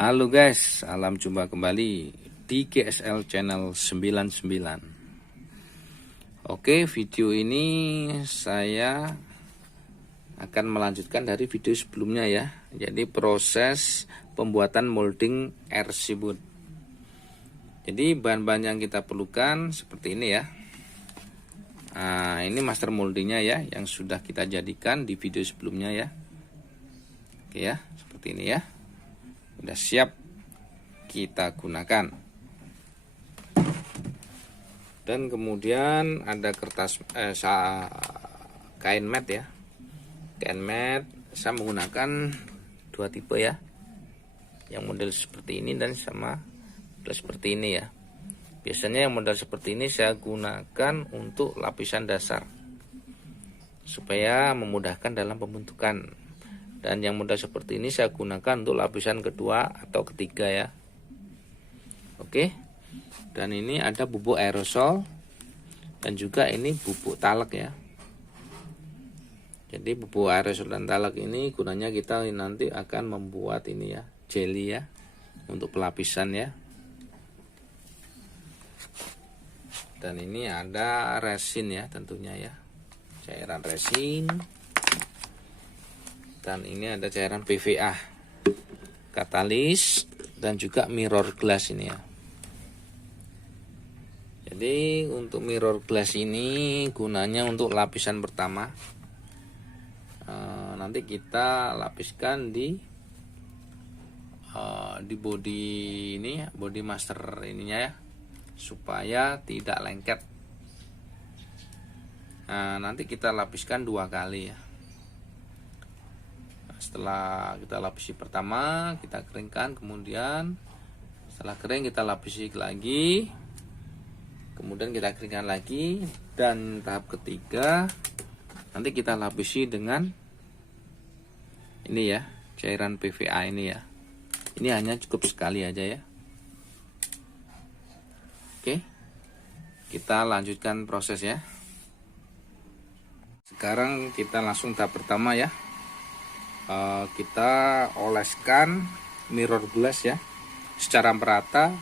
Halo guys, salam jumpa kembali di GSL Channel 99. Oke, video ini saya akan melanjutkan dari video sebelumnya ya. Jadi proses pembuatan molding RC boot. Jadi bahan-bahan yang kita perlukan seperti ini ya. Nah, ini master moldingnya ya, yang sudah kita jadikan di video sebelumnya ya. Oke ya, seperti ini ya. Udah siap kita gunakan. Dan kemudian ada kertas kain mat ya. Kain mat saya menggunakan dua tipe ya. Yang model seperti ini dan sama model seperti ini ya. Biasanya yang model seperti ini saya gunakan untuk lapisan dasar supaya memudahkan dalam pembentukan. Dan yang model seperti ini saya gunakan untuk lapisan kedua atau ketiga ya. Oke. Dan ini ada bubuk aerosol dan juga ini bubuk talak ya. Jadi bubuk aerosol dan talak ini gunanya kita nanti akan membuat ini ya, jelly ya, untuk pelapisan ya. Dan ini ada resin ya tentunya ya, cairan resin. Dan ini ada cairan PVA, katalis, dan juga mirror glass ini ya. Jadi untuk mirror glass ini gunanya untuk lapisan pertama. Nanti kita lapiskan di body ini ya, body master ininya ya, supaya tidak lengket. Nah, nanti kita lapiskan dua kali ya. Setelah kita lapisi pertama, kita keringkan, kemudian setelah kering kita lapisi lagi, kemudian kita keringkan lagi, dan tahap ketiga nanti kita lapisi dengan ini ya, cairan PVA ini ya. Ini hanya cukup sekali aja ya. Oke, kita lanjutkan proses ya. Sekarang kita langsung tahap pertama ya. Kita oleskan mirror glass ya secara merata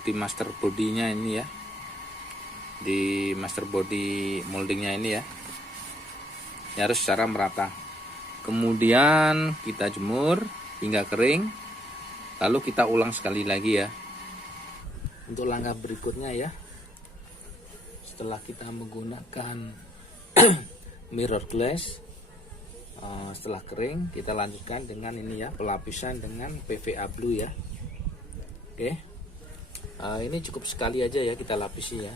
di master bodinya ini ya, di master body moldingnya ini ya, harus secara merata. Kemudian kita jemur hingga kering, lalu kita ulang sekali lagi ya. Untuk langkah berikutnya ya, setelah kita menggunakan mirror glass, setelah kering kita lanjutkan dengan ini ya, pelapisan dengan PVA blue ya. Oke, ini cukup sekali aja ya kita lapisi ya.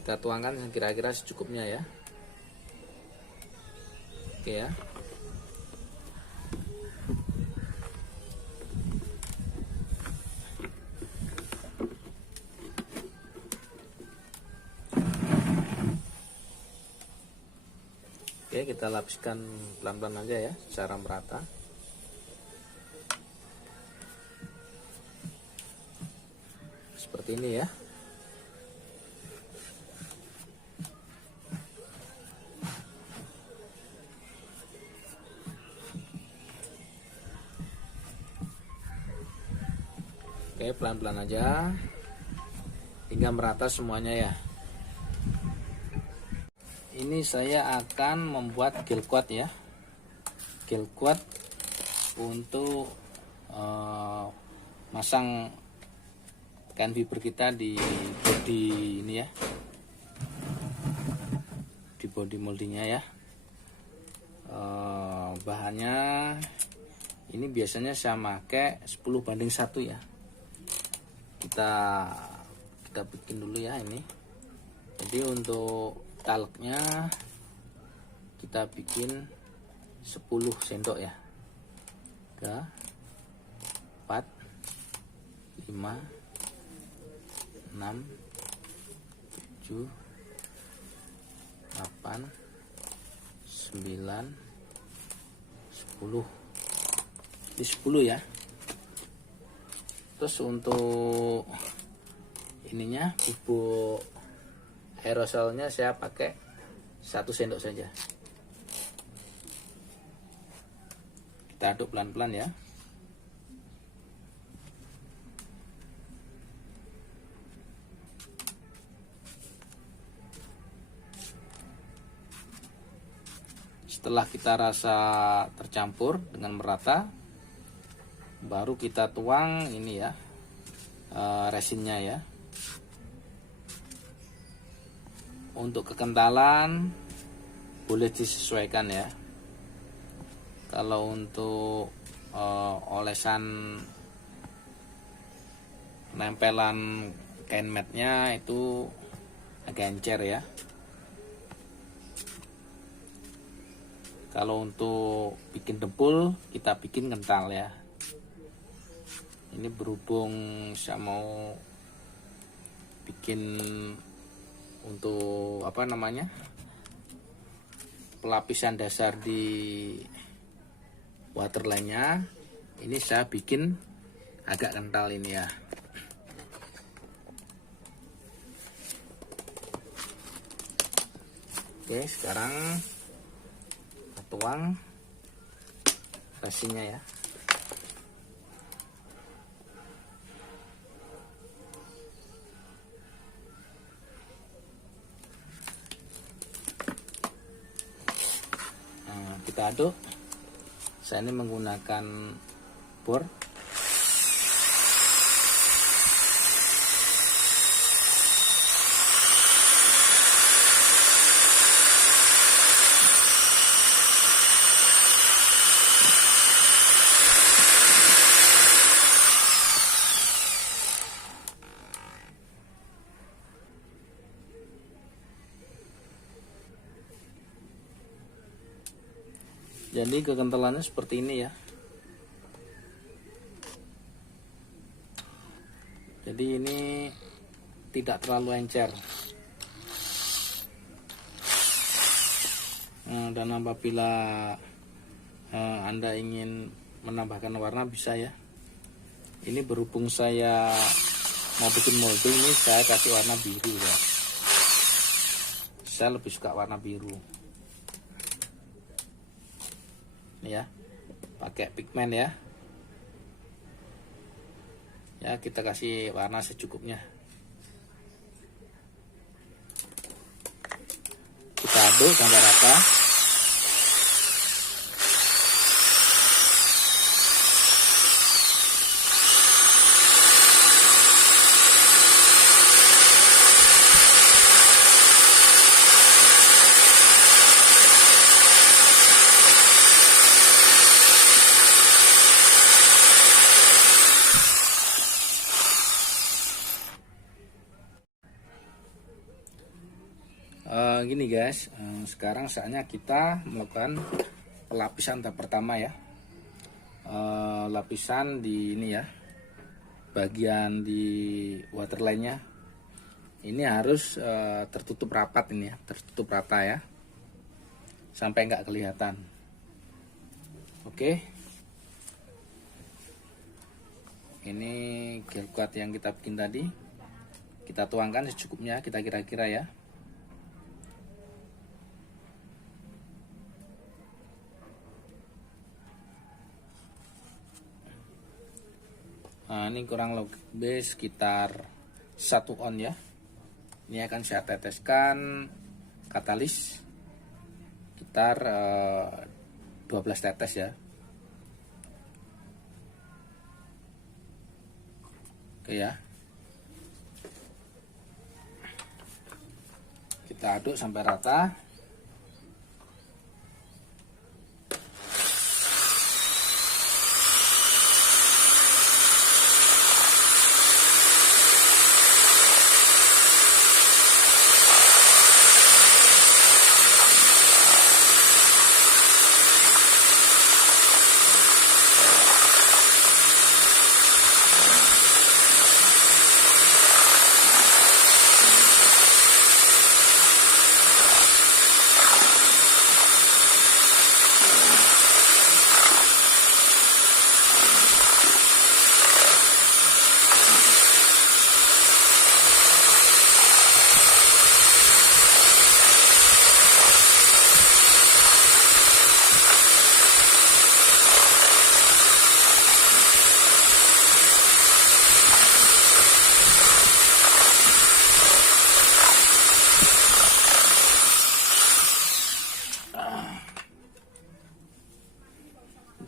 Kita tuangkan kira-kira secukupnya ya. Oke ya. Oke, kita lapiskan pelan-pelan aja ya, secara merata. Seperti ini ya. Oke, pelan-pelan aja hingga merata semuanya ya. Ini saya akan membuat gel coat ya, gel coat untuk masang kain fiber kita di body ini ya, di body moldingnya ya. Bahannya ini biasanya saya pakai 10:1 ya. Kita bikin dulu ya ini. Jadi untuk talaknya kita bikin 10 sendok ya. 3, 4, 5, 6, 7, 8, 9, 10. Ini 10 ya. Terus untuk ininya, bubuk aerosolnya saya pakai 1 sendok saja. Kita aduk pelan-pelan ya. Setelah kita rasa tercampur dengan merata, baru kita tuang ini ya, resinnya ya. Untuk kekentalan boleh disesuaikan ya. Kalau untuk olesan nempelan kain matnya itu agak encer ya. Kalau untuk bikin dempul, kita bikin kental ya. Ini berhubung saya mau bikin untuk pelapisan dasar di waterline-nya, ini saya bikin agak kental ini ya. Oke, sekarang tuang resinnya ya. Nah, kita aduk. Saya ini menggunakan bor. Jadi kekentalannya seperti ini ya. Jadi ini tidak terlalu encer. Dan apabila Anda ingin menambahkan warna bisa ya. Ini berhubung saya mau bikin molding, ini saya kasih warna biru ya. Saya lebih suka warna biru. Ya, pakai pigmen ya. Ya, kita kasih warna secukupnya. Kita aduk sampai rata. Gini guys, sekarang saatnya kita melakukan pelapisan tahap pertama ya. Lapisan di ini ya, bagian di waterline-nya ini harus tertutup rapat ini ya, tertutup rata ya, sampai nggak kelihatan. Oke, ini gel coat yang kita bikin tadi, kita tuangkan secukupnya, kita kira-kira ya. Nah, ini kurang lebih sekitar 1 on ya. Ini akan saya teteskan katalis sekitar 12 tetes ya. Oke ya. Kita aduk sampai rata.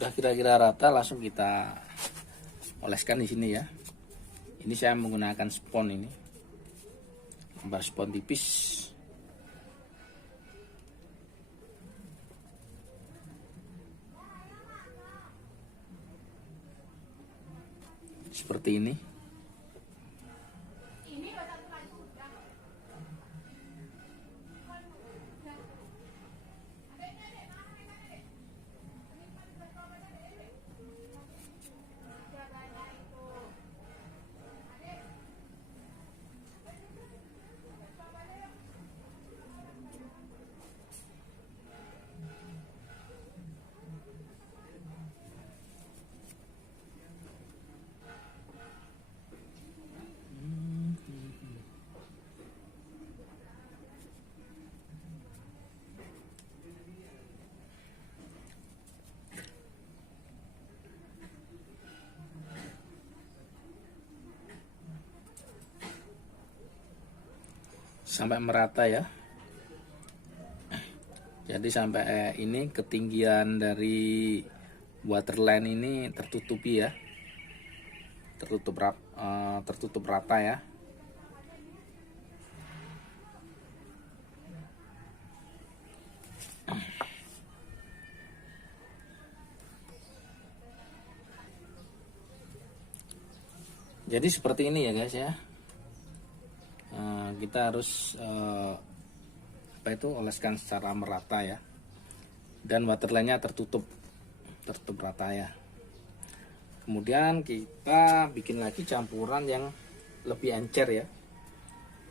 udah kira-kira rata, langsung kita oleskan di sini ya. Ini saya menggunakan spons ini, lembar spons tipis. Seperti ini. Sampai merata ya. Jadi sampai ini ketinggian dari waterline ini tertutupi ya, tertutup rata ya. Jadi seperti ini ya guys ya. Kita harus oleskan secara merata ya, dan waterline-nya tertutup rata ya. Kemudian kita bikin lagi campuran yang lebih encer ya,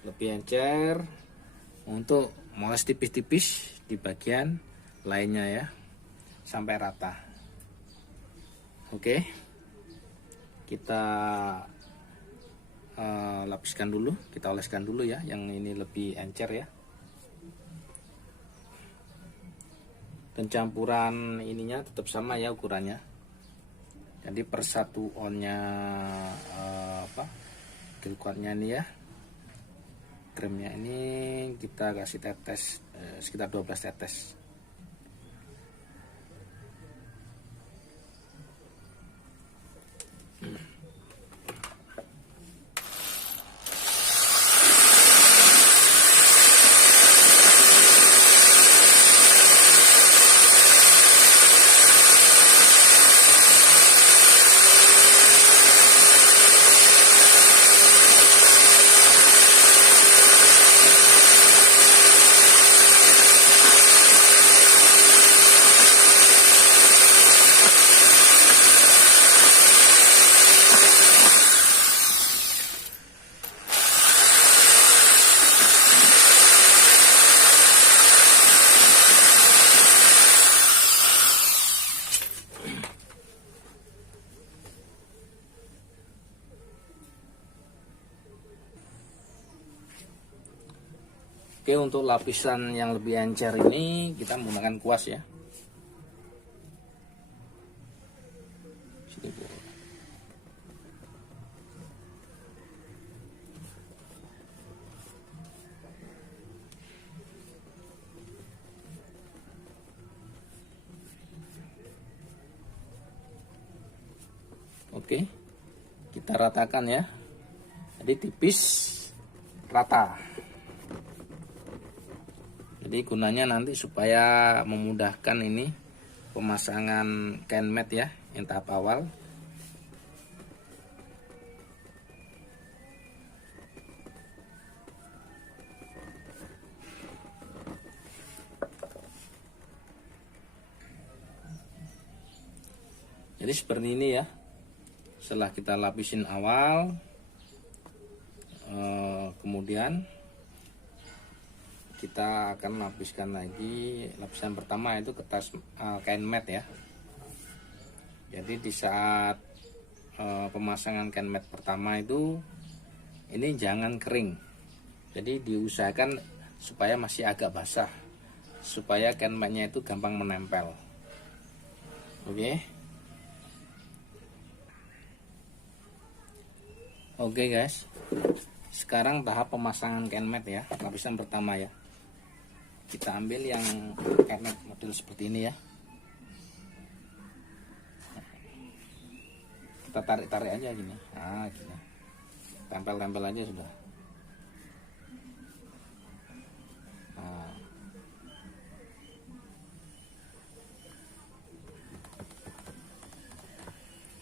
lebih encer untuk moles tipis-tipis di bagian lainnya ya, sampai rata. Oke, kita lapiskan dulu, kita oleskan dulu ya, yang ini lebih encer ya. Dan campuran ininya tetap sama ya ukurannya. Jadi per 1 onnya gilquatnya ini ya, krimnya ini kita kasih tetes sekitar 12 tetes. Oke, untuk lapisan yang lebih encer ini kita menggunakan kuas ya. Sini, Bu. Oke, kita ratakan ya. Jadi tipis, rata. Jadi gunanya nanti supaya memudahkan ini pemasangan kain mat ya, yang tahap awal. Jadi seperti ini ya. Setelah kita lapisin awal, kemudian kita akan lapiskan lagi lapisan pertama, itu kertas kain mat ya. Jadi di saat pemasangan kain mat pertama itu ini jangan kering, jadi diusahakan supaya masih agak basah, supaya kain matnya itu gampang menempel. Oke guys, sekarang tahap pemasangan kain mat ya, lapisan pertama ya. Kita ambil yang kain mat model seperti ini ya. kita tarik-tarik aja gini. Nah, gini. Tempel-tempel aja sudah. Nah.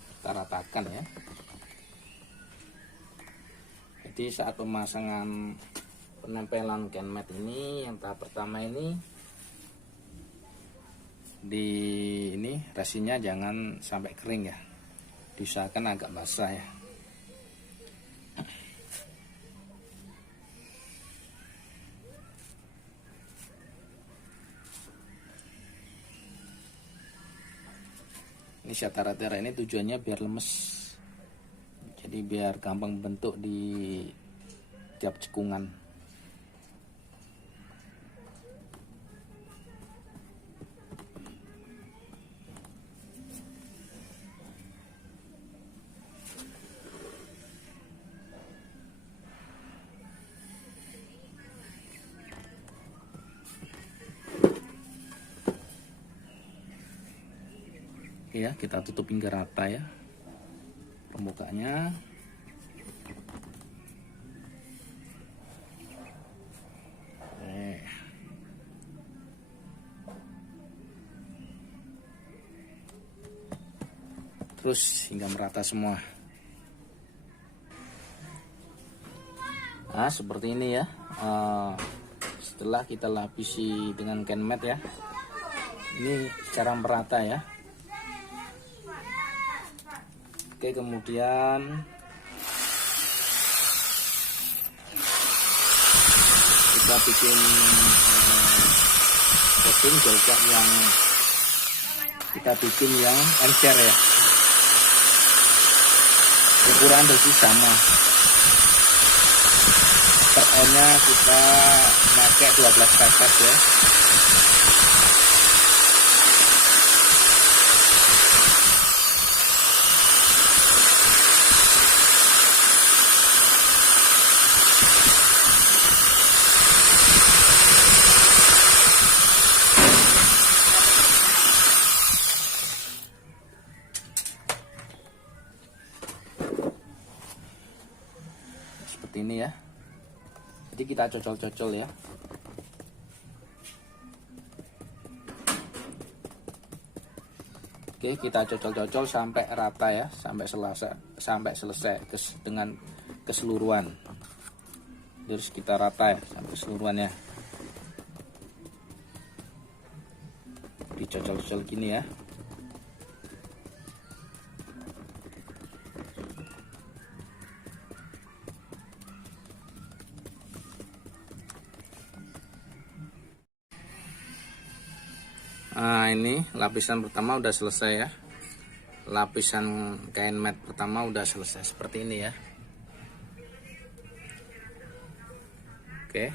Kita ratakan ya. Jadi saat pemasangan penempelan Kenmed ini, yang tahap pertama ini resinnya jangan sampai kering ya, diusahakan agak basah ya. Ini syatara-tara ini tujuannya biar lemes, jadi biar gampang bentuk di tiap cekungan. Ya, kita tutup hingga rata ya permukaannya. Terus hingga merata semua. Nah, seperti ini ya. Setelah kita lapisi dengan Kenmed ya, ini secara merata ya. Oke, kemudian kita bikin coating juga yang kita bikin yang encer ya. Ukuran dosis sama. Per nya kita pakai 12 kapas ya. Seperti ini ya. Jadi kita cocol-cocol ya. Oke, kita cocol-cocol sampai rata ya, sampai selesai dengan keseluruhan. Terus kita rata ya sampai keseluruhannya. Dicocol-cocol gini ya. Nah, ini lapisan pertama udah selesai ya. Lapisan kain mat pertama udah selesai seperti ini ya. Oke.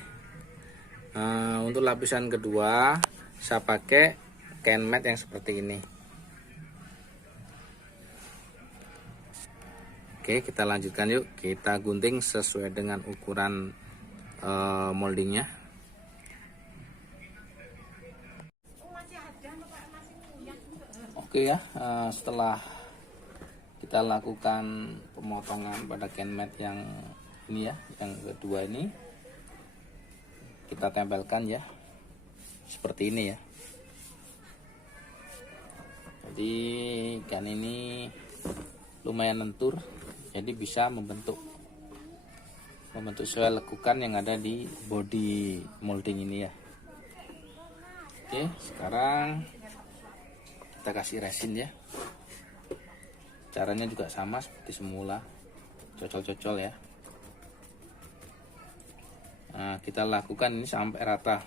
Untuk lapisan kedua saya pakai kain mat yang seperti ini. Oke, kita lanjutkan yuk. Kita gunting sesuai dengan ukuran moldingnya. Oke ya, setelah kita lakukan pemotongan pada kain mat yang ini ya, yang kedua ini, kita tempelkan ya, seperti ini ya. Jadi kain ini lumayan lentur, jadi bisa membentuk sesuai lekukan yang ada di body molding ini ya. Oke, sekarang kita kasih resin ya. Caranya juga sama seperti semula, cocol-cocol ya. Nah, kita lakukan ini sampai rata.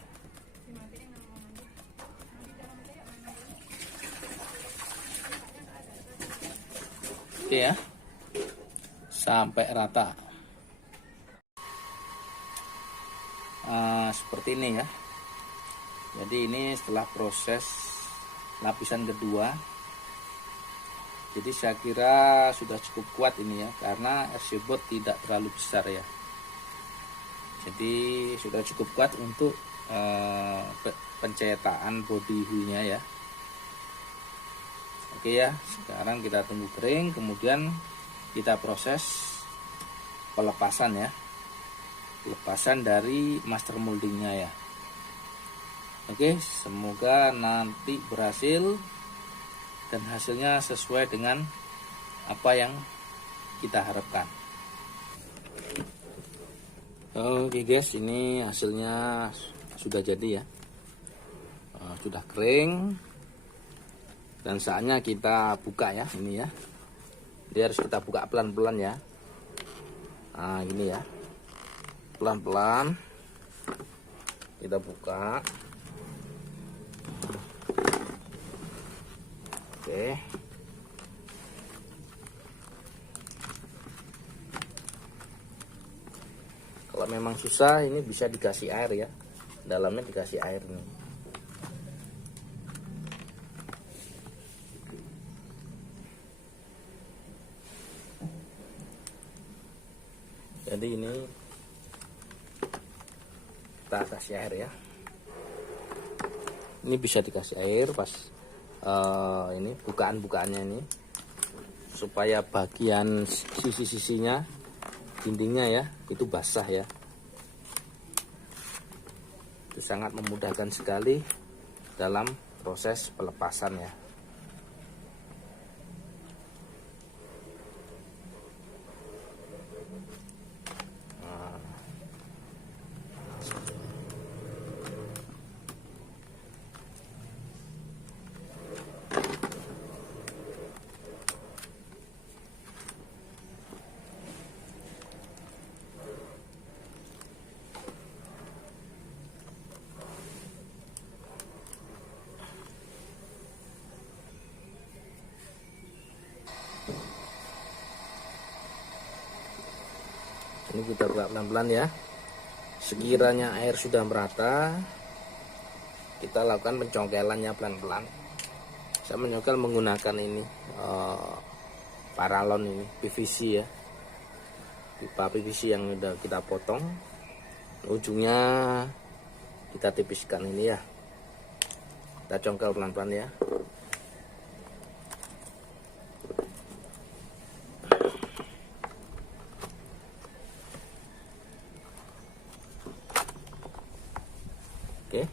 Oke ya, sampai rata. Seperti ini ya. Jadi ini setelah proses lapisan kedua, jadi saya kira sudah cukup kuat ini ya, karena RC board tidak terlalu besar ya, jadi sudah cukup kuat untuk pencetakan body hullnya ya. Oke ya, sekarang kita tunggu kering, kemudian kita proses pelepasan ya, pelepasan dari master moldingnya ya. Oke, semoga nanti berhasil dan hasilnya sesuai dengan apa yang kita harapkan. Oke guys, ini hasilnya sudah jadi ya, sudah kering dan saatnya kita buka ya. Ini ya, dia harus kita buka pelan-pelan ya. Nah ini ya, pelan-pelan kita buka. Oke, kalau memang susah ini bisa dikasih air ya, dalamnya dikasih air nih. Jadi ini kita kasih air ya. Ini bisa dikasih air pas ini bukaan-bukaannya ini, supaya bagian sisi-sisinya, dindingnya ya, itu basah ya. Itu sangat memudahkan sekali dalam proses pelepasan ya. Ini kita buka pelan-pelan ya. Sekiranya air sudah merata, kita lakukan pencongkelannya pelan-pelan. Saya menyongkel menggunakan ini paralon ini, PVC ya, pipa PVC yang udah kita potong, ujungnya kita tipiskan ini ya. Kita congkel pelan-pelan ya. Oke.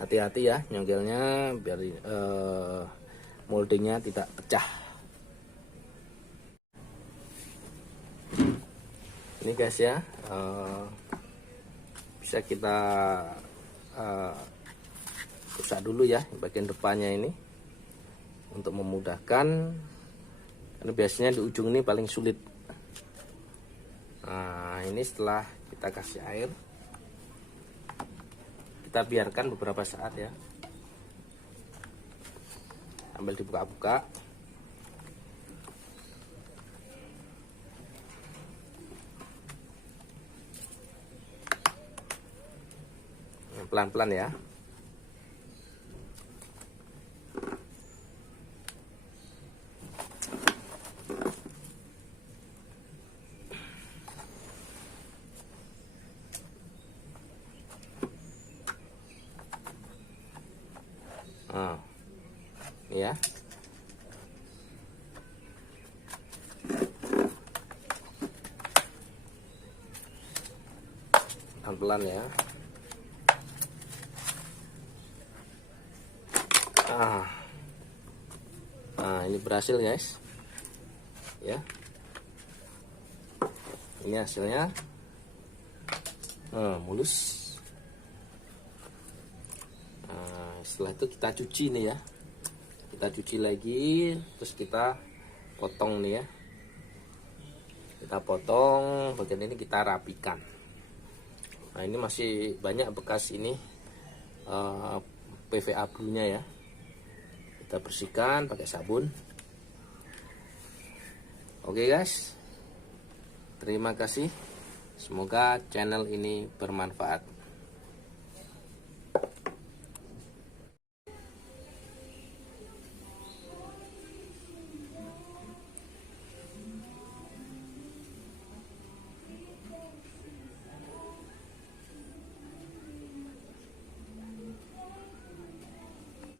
Hati-hati ya nyongkelnya biar moldingnya tidak pecah. Ini guys ya, bisa kita rusak dulu ya bagian depannya ini untuk memudahkan, karena biasanya di ujung ini paling sulit. Nah ini setelah kita kasih air, kita biarkan beberapa saat ya, sambil dibuka-buka. Pelan-pelan ya. Nah, ini ya. Pelan-pelan ya. Nah ini berhasil guys ya, ini hasilnya mulus. Setelah itu kita cuci nih ya, kita cuci lagi, terus kita potong nih ya, kita potong bagian ini, kita rapikan. Nah ini masih banyak bekas ini PVA blue-nya ya, kita bersihkan pakai sabun. Oke guys, terima kasih, semoga channel ini bermanfaat.